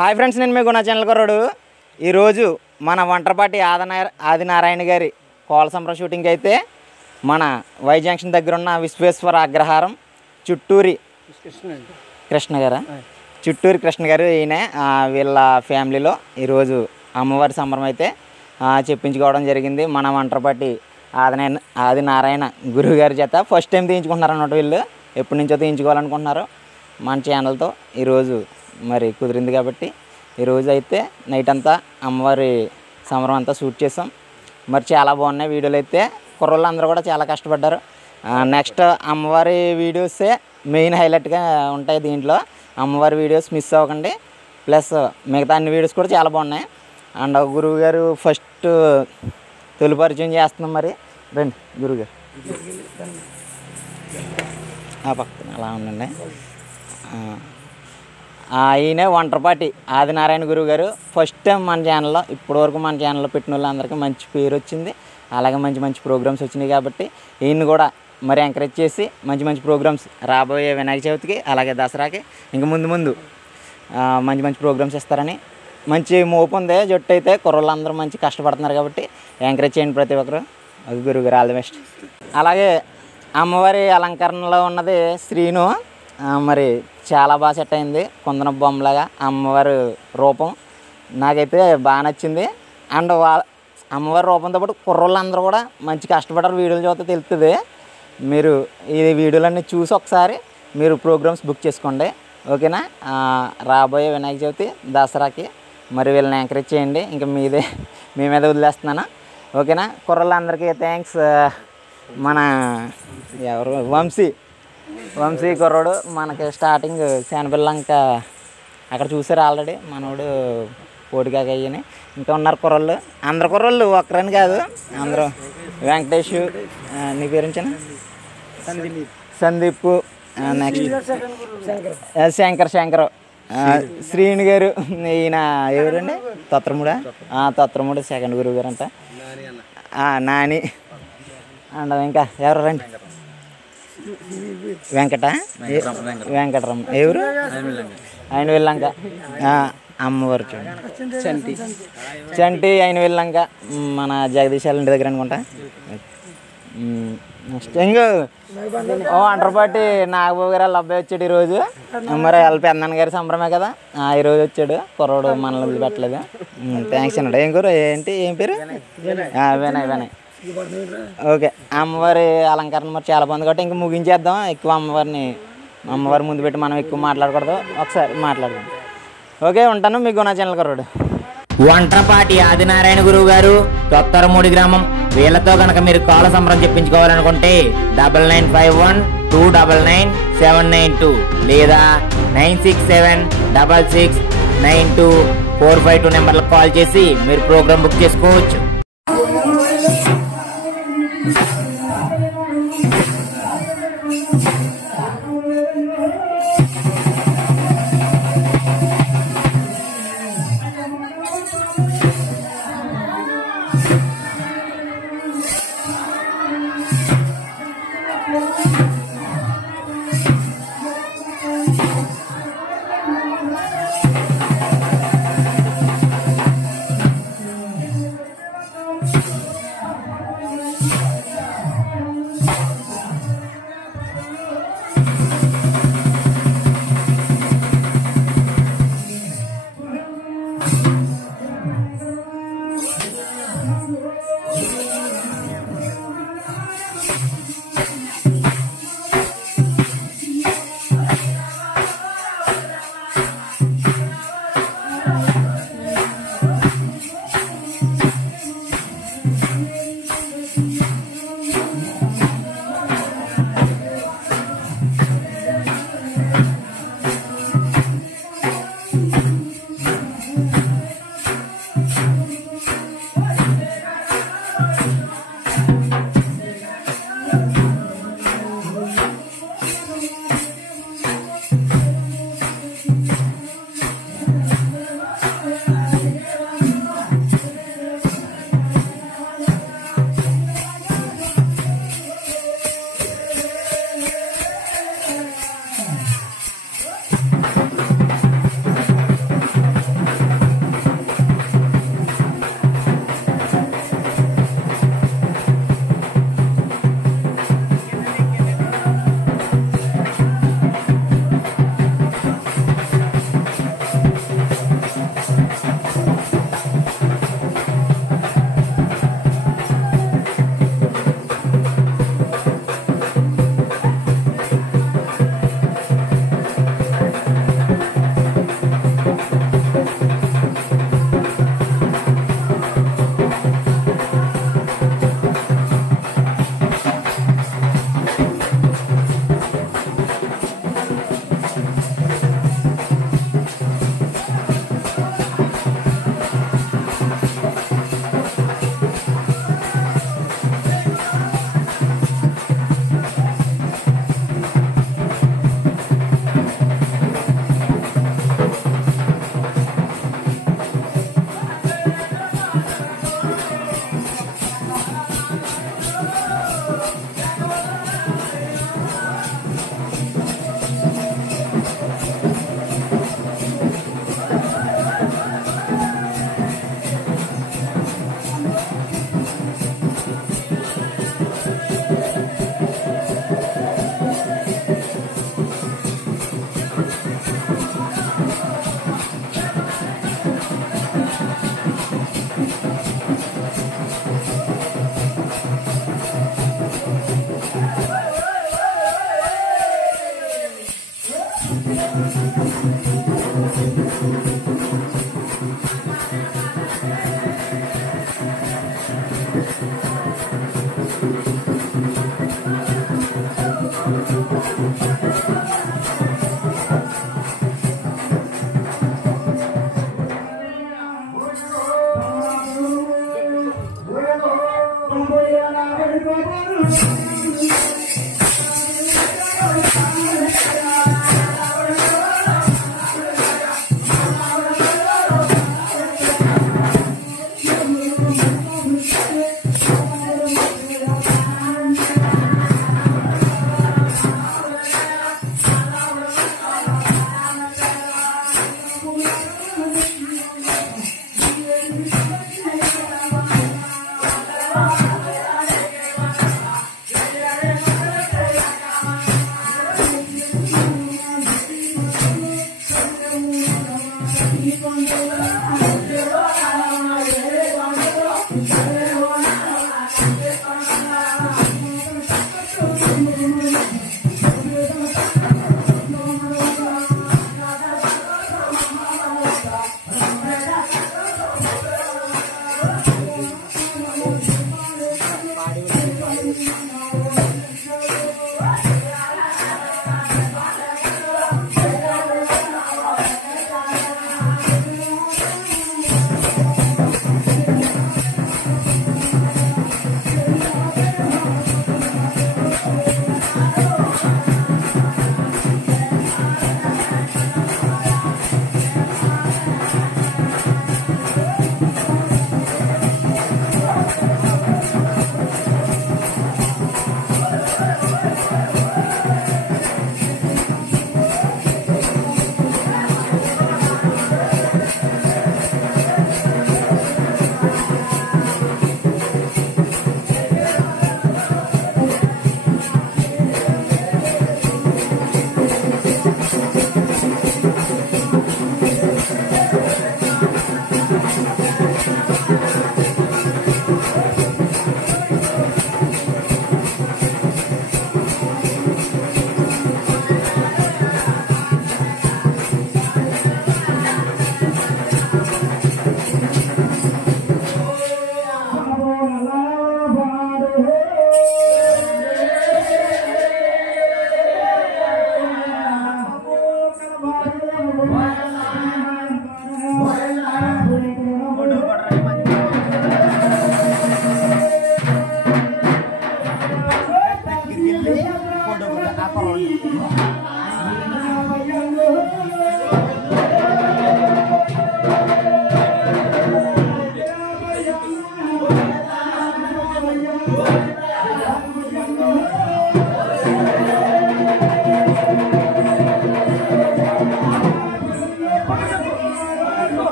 Hi friends, నేను మీ గుణ channel కుర్రాడు. ఈరోజు మన వంటపాటి ఆదినారాయణ గారి కోల సంబరం షూటింగ్ అయితే మన వై జంక్షన్ దగ్గర ఉన్న విశ్వేశ్వర అగ్రహారం చుట్టూరి కృష్ణ గారు ఈయన వీళ్ళ ఫ్యామిలీలో ఈరోజు అమ్మవారి సంబరం అయితే చెప్పించుకోవడం జరిగింది. మన వంటపాటి ఆదినారాయణ గురువు గారి చేత ఫస్ట్ టైం తీయించుకుంటున్నారు అన్నట్టు. వీళ్ళు ఎప్పటి నుంచో తీయించుకోవాలనుకుంటున్నారు. మన ఛానల్తో ఈరోజు మరి కుదిరింది కాబట్టి ఈరోజు అయితే నైట్ అంతా అమ్మవారి సంబరం అంతా షూట్ చేసాం. మరి చాలా బాగున్నాయి వీడియోలు అయితే. కుర్రోళ్ళు అందరూ కూడా చాలా కష్టపడ్డారు. నెక్స్ట్ అమ్మవారి వీడియోసే మెయిన్ హైలైట్గా ఉంటాయి దీంట్లో. అమ్మవారి వీడియోస్ మిస్ అవ్వకండి. ప్లస్ మిగతా అన్ని వీడియోస్ కూడా చాలా బాగున్నాయి. అండ్ గురువు గారు ఫస్ట్ తొలి పరిచయం చేస్తున్నాం. మరి రండి గురువుగారు, ఆ పక్కన అలా ఉండండి. ఈయనే వంటపాటి ఆదినారాయణ గురువు గారు. ఫస్ట్ టైం మన ఛానల్లో, ఇప్పటివరకు మన ఛానల్లో పెట్టిన వాళ్ళందరికీ మంచి పేరు వచ్చింది. అలాగే మంచి మంచి ప్రోగ్రామ్స్ వచ్చినాయి కాబట్టి ఈయన్ని కూడా మరి ఎంకరేజ్ చేసి మంచి మంచి ప్రోగ్రామ్స్ రాబోయే వినాయక చవితికి అలాగే దసరాకి ఇంకా ముందు మంచి మంచి ప్రోగ్రామ్స్ ఇస్తారని మంచి మోపు ఉంది. జట్టు అయితే కుర్రోళ్ళందరూ మంచి కష్టపడుతున్నారు కాబట్టి ఎంకరేజ్ చేయండి ప్రతి ఒక్కరు. అది గురువు గారు, ఆల్ ది బెస్ట్. అలాగే అమ్మవారి అలంకరణలో ఉన్నది శ్రీను. మరి చాలా బాగా సెట్ అయింది. కుందన బొమ్మలాగా అమ్మవారి రూపం నాకైతే బాగా నచ్చింది. అండ్ అమ్మవారి రూపంతో పాటు కుర్రోళ్ళందరూ కూడా మంచి కష్టపడ్డారు. వీడియోలు చూస్తే తెలుస్తుంది. మీరు ఈ వీడియోలన్నీ చూసి ఒకసారి మీరు ప్రోగ్రామ్స్ బుక్ చేసుకోండి, ఓకేనా? రాబోయే వినాయక చవితి దసరాకి మరి వీళ్ళని ఎంకరేజ్ చేయండి. ఇంకా మీ మీద వదిలేస్తున్నాను, ఓకేనా? కుర్రోళ్ళందరికీ థ్యాంక్స్. మన ఎవరు వంశీ కుర్రోడు మనకి స్టార్టింగ్ శానపిల్లంక అక్కడ చూసారు ఆల్రెడీ. మనోడు పోటీగా అయ్యని ఇంకా ఉన్నారు కుర్రోళ్ళు. అందరు కుర్రోళ్ళు ఒక్కరని కాదు, అందరూ. వెంకటేష్, నీ పేరుంచాను, సందీప్, నెక్స్ట్ శంకర్, శ్రీని గారు, ఈయన ఎవరండి తత్రముడు సెకండ్ గురువు గారు అంట, నాని. అండ్ ఇంకా ఎవరు రండి, వెంకటరమ్మ ఎవరు, ఆయన వెళ్ళాక అమ్మవారు చూడండి, చంటి ఆయన వెళ్ళాక మన జగదీశ్ ఇంటి దగ్గర అనుకుంటా. నెక్స్ట్ ఇంకో వంటపాటి నాగబాబు గారు వాళ్ళ అబ్బాయి వచ్చాడు ఈరోజు. మరి వాళ్ళ పెద్దన్న గారి సంబరమే కదా, ఈరోజు వచ్చాడు. కుర్రోడు మనల్ని వదిలిపెట్టలేదు. థ్యాంక్స్ అన్నాడు. ఏం పేరు వినయ్. ఓకే, అమ్మవారి అలంకరణ మరి చాలా బాగుంది కాబట్టి ఇంకా ముగించేద్దాం. ఎక్కువ అమ్మవారి ముందు పెట్టి మనం ఎక్కువ మాట్లాడకూడదు, ఒకసారి మాట్లాడదాం. ఓకే, ఉంటాను. మీకు గుణ ఛానల్ కుర్రాడు. వంటపాటి ఆదినారాయణ గురువు గారు, తొత్తరమూడి గ్రామం. వీళ్ళతో కనుక మీరు కాల సంబరం చెప్పించుకోవాలనుకుంటే 9951299792 లేదా 9676692452 నెంబర్లకు కాల్ చేసి మీరు ప్రోగ్రామ్ బుక్ చేసుకోవచ్చు.